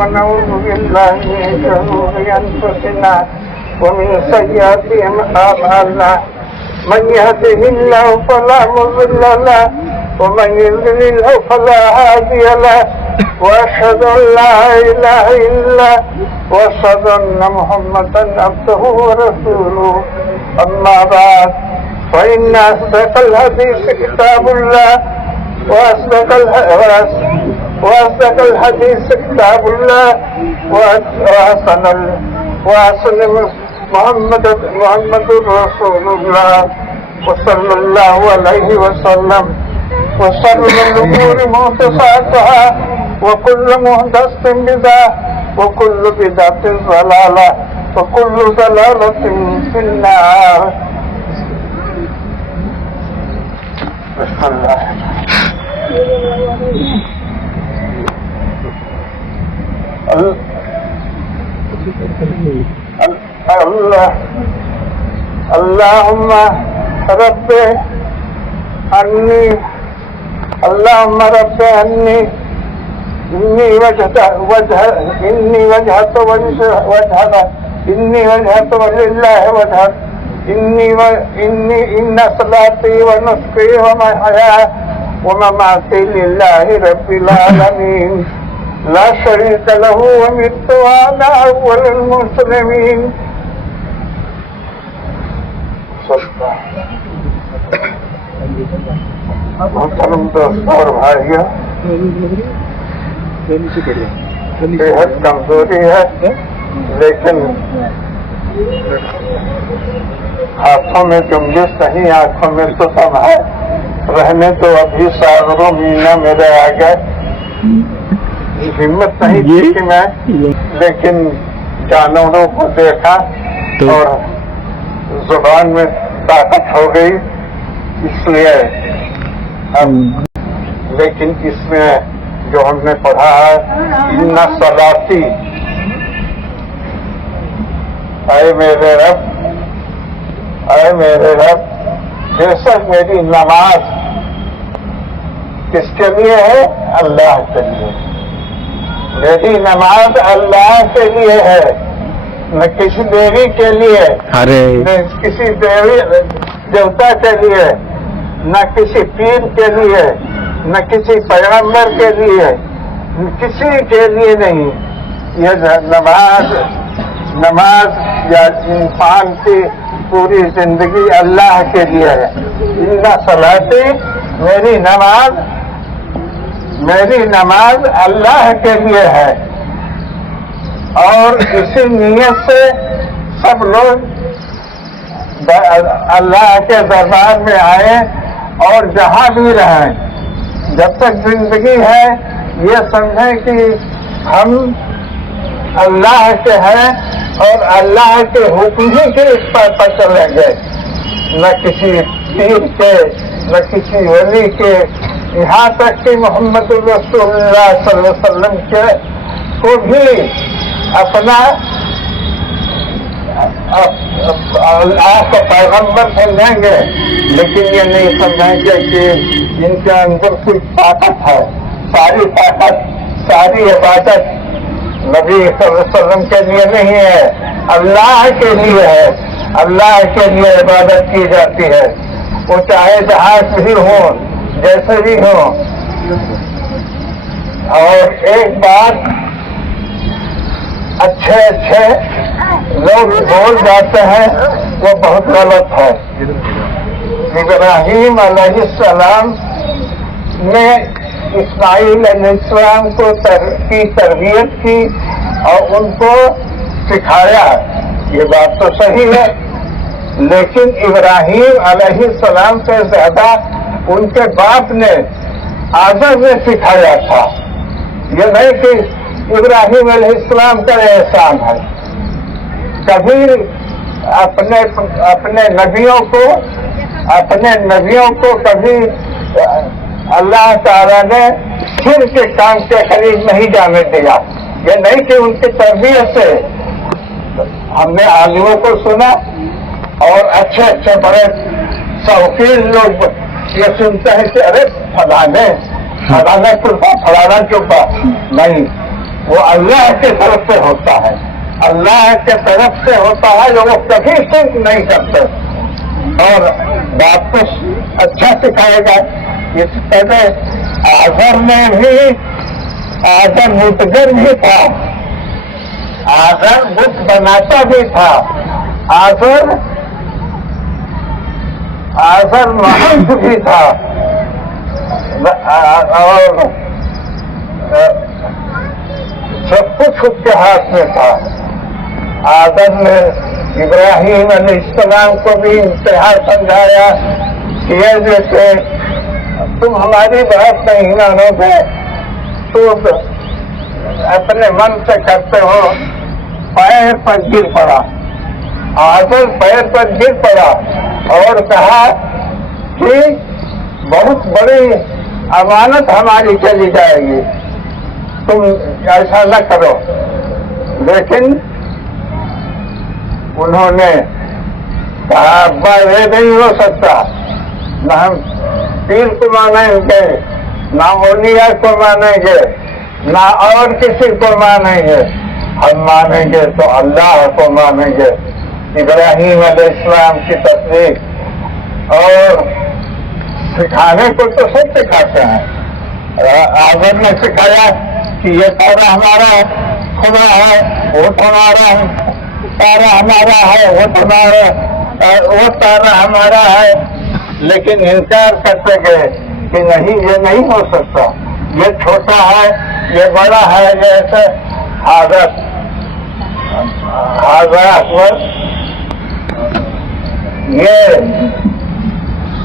ونعوذ بالله من شرور أنفسنا ومن سيئات أعمالنا من يهده الله فلا مضل له ومن يضلل فلا هادي له وأشهد أن لا إله إلا وأشهد أن محمدا عبده ورسوله أما بعد فإن أصدق الحديث كتاب الله وأصدق الحديث كتاب الله وأحسن محمد رسول الله وصلى الله عليه وسلم وشر الأمور محدثاتها وكل محدثة بدعة وكل بدعة ضلالة وكل ضلالة في النار. اللهم رب عني إني وجهت وجه الله وجهت إن صلاتي ونسكي ومحياي ومماتي لله رب العالمين لا شريك له ومت وأنا أول المسلمين. محترم دوستوں اور بھائیوں، صحت کمزوری ہے لیکن ہاتھوں میں جنبش نہیں، آنکھوں میں ستم ہے. رہنے تو ابھی ساغروں مینا میرے آگے ہمت نہیں تھی کہ میں، لیکن جانوروں کو دیکھا اور زبان میں طاقت ہو گئی، اس لیے اب. لیکن اس میں جو ہم نے پڑھا ہے ان صلاتی، اے میرے رب بے شک میری نماز کس کے لیے ہے؟ اللہ کے لیے. میری نماز اللہ کے لیے ہے، نہ کسی دیوی کے لیے، نہ کسی دیوتا کے لیے، نہ کسی پیر کے لیے، نہ کسی پیغمبر کے لیے، کسی کے لیے نہیں. یہ نماز یا انسان کی پوری زندگی اللہ کے لیے ہے. ان صلاتی، میری نماز اللہ کے لیے ہے. اور اسی نیت سے سب لوگ اللہ کے دربار میں آئے اور جہاں بھی رہیں، جب تک زندگی ہے یہ سمجھیں کہ ہم اللہ کے ہیں اور اللہ کے حکم ہی کے اس پر چلیں گے، نہ کسی پیر کے، نہ کسی ولی کے. یہاں تک کہ محمد رسول اللہ صلی اللہ علیہ وسلم کے کو بھی اپنا اللہ کا پیغمبر سمجھیں گے، لیکن یہ نہیں سمجھیں گے کہ ان کے اندر کوئی طاقت ہے. ساری طاقت، ساری عبادت نبی صلی اللہ علیہ وسلم کے لیے نہیں ہے، اللہ کے لیے ہے. اللہ کے لیے عبادت کی جاتی ہے، وہ چاہے جہاں بھی ہوں، جیسے بھی ہوں. اور ایک بات اچھے لوگ بول جاتے ہیں وہ بہت غلط ہے. ابراہیم علیہ السلام نے اسماعیل علیہ السلام کو کی تربیت کی اور ان کو سکھایا، یہ بات تو صحیح ہے. لیکن ابراہیم علیہ السلام سے زیادہ ان کے باپ نے آدم نے سکھایا تھا. یہ نہیں کہ ابراہیم علیہ السلام کا احسان ہے. کبھی اپنے نبیوں کو کبھی اللہ تعالیٰ نے پھر کے کام کے قریب نہیں جانے دیا. یہ نہیں کہ ان کی تربیت سے ہم نے عالموں کو سنا اور اچھے بڑے شوقین لوگ یہ سنتے ہیں کہ ارے فلانا چپا نہیں. وہ اللہ کی طرف سے ہوتا ہے، اللہ کی طرف سے ہوتا ہے جو وہ کبھی شرک نہیں کرتے۔ اور بات کو اچھا سکھائے گا، اس پہلے آزر میں بھی آزر متگر بھی تھا، آزر بت بناتا بھی تھا، آزر مہنت بھی تھا، اور سب کچھ اس کے ہاتھ میں تھا۔ آزر نے ابراہیم علیہ السلام کو بھی انتہا سمجھایا کہ جیسے تم ہماری بات نہیں مانو گے، تم اپنے من سے کرتے ہو۔ پیر پر گر پڑا، آزر پیر پر گر پڑا اور کہا کہ بہت بڑی امانت ہماری چلی جائے گی، تم ایسا نہ کرو۔ لیکن انہوں نے کہا ابا یہ نہیں ہو سکتا، نہ ہم پیر کو مانیں گے، نہ اولیاء کو مانیں گے، نہ اور کسی کو مانیں گے، ہم مانیں گے تو اللہ کو مانیں گے۔ ابراہیم علیہ السلام کی تصدیق اور سکھانے کو تو سب سکھاتے ہیں۔ آزر نے سکھایا کہ یہ تارا ہمارا خدا ہے، وہ تمہارا تارا ہمارا ہے، وہ تمہارا، وہ تارا ہمارا ہے، لیکن انکار کرتے گئے کہ نہیں یہ نہیں ہو سکتا، یہ چھوٹا ہے، یہ بڑا ہے، یہ ایسے حاضر یہ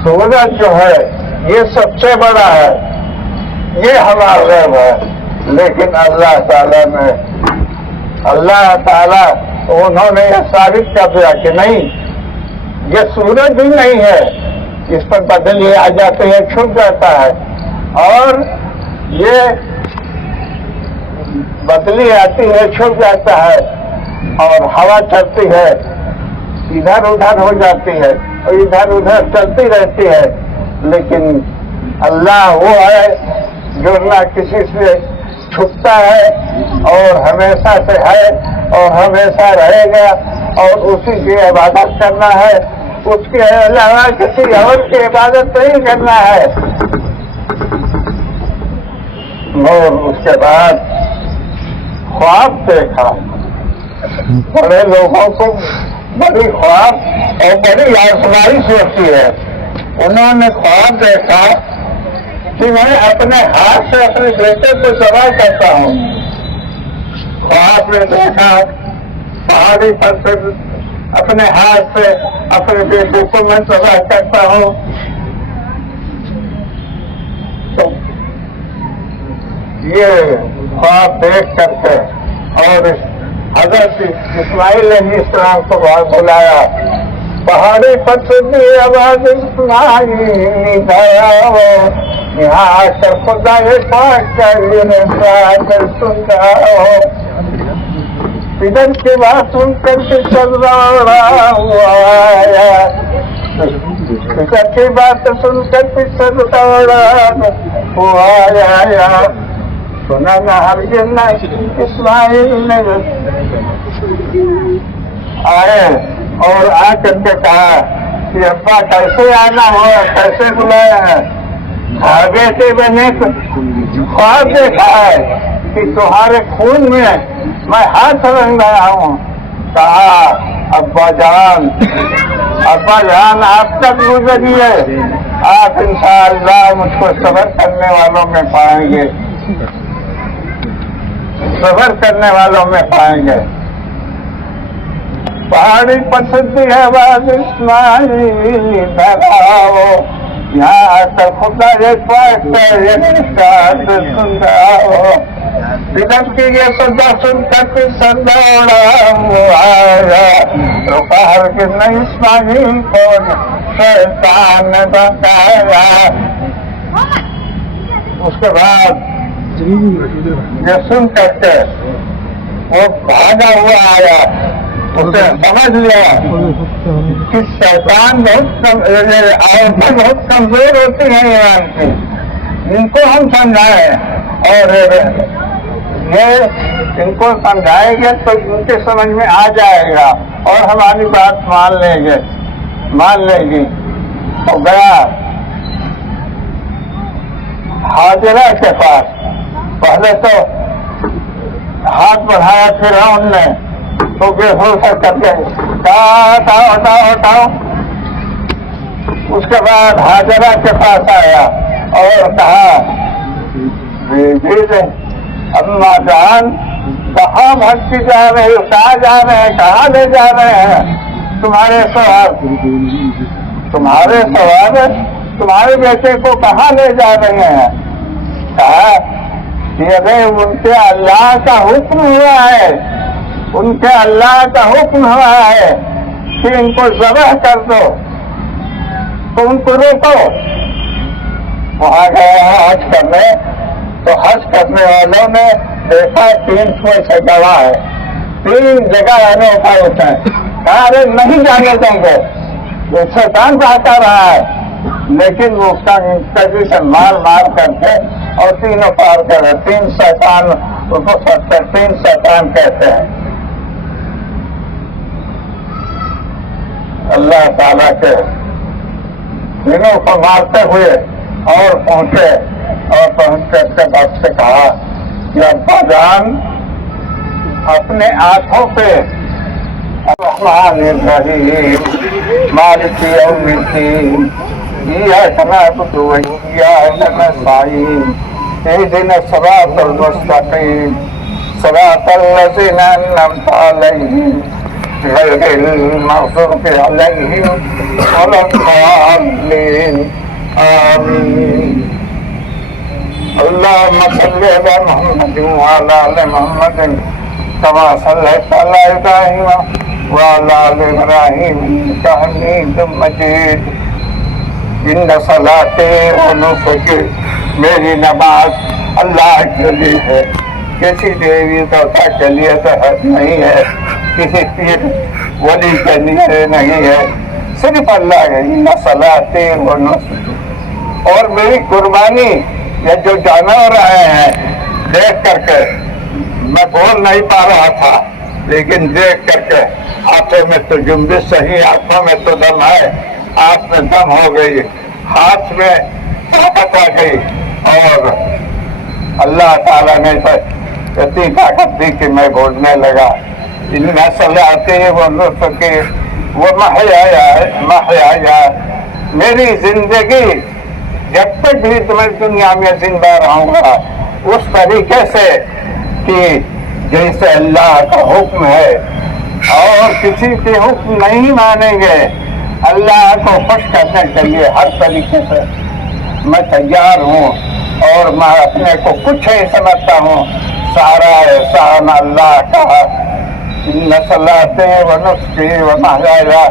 سورج جو ہے یہ سب سے بڑا ہے، یہ ہمارا غیب ہے، لیکن اللہ تعالیٰ انہوں نے یہ ثابت کر دیا کہ نہیں، یہ سورج بھی نہیں ہے، اس پر بدلی آ جاتے ہیں، چھپ جاتا ہے، اور یہ بدلی آتی ہے چھپ جاتا ہے، اور ہوا چلتی ہے ادھر ادھر ہو جاتی ہے اور ادھر ادھر چلتی رہتی ہے، لیکن اللہ وہ ہے جو نہ کسی سے چھپتا ہے اور ہمیشہ سے ہے اور ہمیشہ رہے گا، اور اسی کی عبادت کرنا ہے، اس کے علاوہ کسی اور کی عبادت نہیں کرنا ہے۔ اور اس کے بعد خواب دیکھا، بڑے لوگوں کو بڑی خواب اور بڑی آزمائش ہوتی ہے۔ انہوں نے خواب دیکھا کہ میں اپنے ہاتھ سے اپنے بیٹے کو ذبح کرتا ہوں۔ خواب میں دیکھا پہاڑی پر سے اپنے ہاتھ سے اپنے بیٹے کو میں ذبح کرتا ہوں۔ تو یہ خواب دیکھ کر کے اور حضرت اسماعیل علیہ السلام کو بلایا، پہاڑی پر سے بھی آواز سنائی گیا ہو، یہاں آ کر خدا پاک کا سن رہا ہو۔ ادھر کی بات سن کر کے چل رہا ہوا آیا، ادھر کی بات سن کر کے چل رہا ہوا آیا، سنا نہ ہرگز نہ اسماعیل نے آئے اور آ کر کے کہا کہ ابا کیسے آنا ہو، کیسے بلایا ہے؟ بیٹے میں نے خواب دیکھا ہے کہ تمہارے خون میں ہاتھ رنگ رہا ہوں۔ کہا ابا جان آپ تک گزریے، آپ انشاءاللہ مجھ کو صبر کرنے والوں میں پائیں گے، صبر کرنے والوں میں پائیں گے۔ پہاڑی پسندی ہے آواز اسماعیل دھراؤ، یہاں آ کر خدا پاک کا ارشاد سن رہا ہو۔ ادھر کی یہ سزا سن کر سر دوڑا ہوا آیا، روکا ہرگز نہیں اسماعیل کو شیطان نے بتایا۔ اس کے بعد یہ سن کر کے وہ بھاگا ہوا آیا، اسے سمجھ لیا کہ شیطان عورتیں بہت کمزور ہوتی ہیں ایمان کی، ان کو ہم سمجھائیں اور یہ ان کو سمجھائیں گے تو ان کے سمجھ میں آ جائے گا اور ہماری بات مان لے گی. تو گیا حاجرہ کے پاس. پہلے تو ہاتھ بڑھایا فرعون نے تو بے ہوش کر کے ہٹاؤ. اس کے بعد حاجرہ کے پاس آیا اور کہا اما جان کہاں بھٹکی جا رہے ہو, کہاں جا رہے ہیں, کہاں لے جا رہے ہیں, تمہارے سوال تمہارے بیٹے کو کہاں لے جا رہے ہیں. کہا کہ ارے ان کے اللہ کا حکم ہوا ہے, ان کے اللہ کا حکم ہوا ہے کہ ان کو ذبح کر دو, تو ان کو روکو. وہاں گئے حج کرنے, تو حج کرنے والوں نے دیکھا 300 سے گواہ ہے, 3 جگہ آنے کا ہوتا ہے. کہا ارے نہیں جانے دیں گے, وہ شیطان چاہتا رہا ہے, لیکن وہ اس کا کبھی سے مار کر کے اور 3 پار کرے. 3 شیطان اس کو 3 شیطان کہتے ہیں. اللہ تعالیٰ کے تینوں کو مارتے ہوئے اور پہنچے, اور پہنچ کر کے باپ سے کہا کہ ابا جان اپنے آنکھوں پہ الرحمن الرحیم مالک یوم الدین ایاک نعبد و ایاک نستعین اهدنا الصراط المستقیم صراط الذین انعمت علیہم غیر المغضوب علیہم ولا الضالین آمین. اللهم صل على محمد وعلى آل محمد كما صليت على إبراهيم وعلى آل إبراهيم إنك حميد مجيد. إن صلاتي ونسكي میری نماز اللہ کے لیے ہے, کسی دیوی دیوتا کے لیے نہیں ہے, کسی پیر ولی کے لیے نہیں ہے, صرف اللہ ہے. ان صلاتي ونسكي, اور میری قربانی یہ جو جانور رہے ہیں دیکھ کر کے میں بول نہیں پا رہا تھا, لیکن دیکھ کر کے آنکھوں میں تو جنبش صحیح, آنکھوں میں تو دم ہے, آنکھ میں دم ہو گئی, ہاتھ میں طاقت آ گئی, اور اللہ تعالیٰ نے اتنی طاقت دی کہ میں بولنے لگا. ان صلاتی و نسکی وہ محیایا, میری زندگی جب تک بھی تمہیں دنیا میں زندہ رہوں گا اس طریقے سے کہ جیسے اللہ کا حکم ہے, اور کسی کے حکم نہیں مانیں گے. اللہ کو خوش کرنے کے لیے ہر طریقے سے میں تیار ہوں, اور میں اپنے کو کچھ ہی سمجھتا ہوں, سارا احسان اللہ کا. ان صلاتی و نسکی و محیایا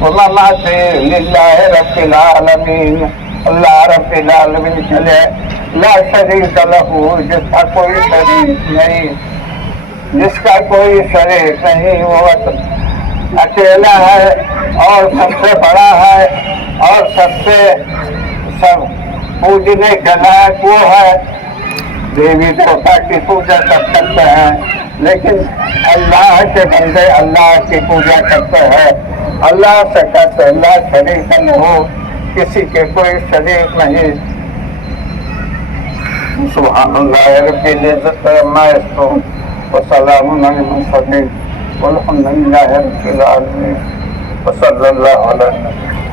و مماتی للہ رب العالمین, اللہ رب العالمین کے لیے لا شریک لہ, جس کا کوئی شریک نہیں, جس کا کوئی شریک نہیں, وہ اکیلا ہے اور سب سے بڑا ہے, اور سب پوجنے کے لائق وہ ہے. دیوی دیوتا کی پوجا سب کرتے ہیں, لیکن اللہ کے بندے اللہ کی پوجا کرتے ہیں. اللہ سے کہتے اللہ شریک نہ ہو, کسی کے کوئی شریک نہیں. سبحان اللہ رب العزت عما یصفون وسلام علی المرسلین والحمد للہ رب العالمین وصلی اللہ علیہ وسلم.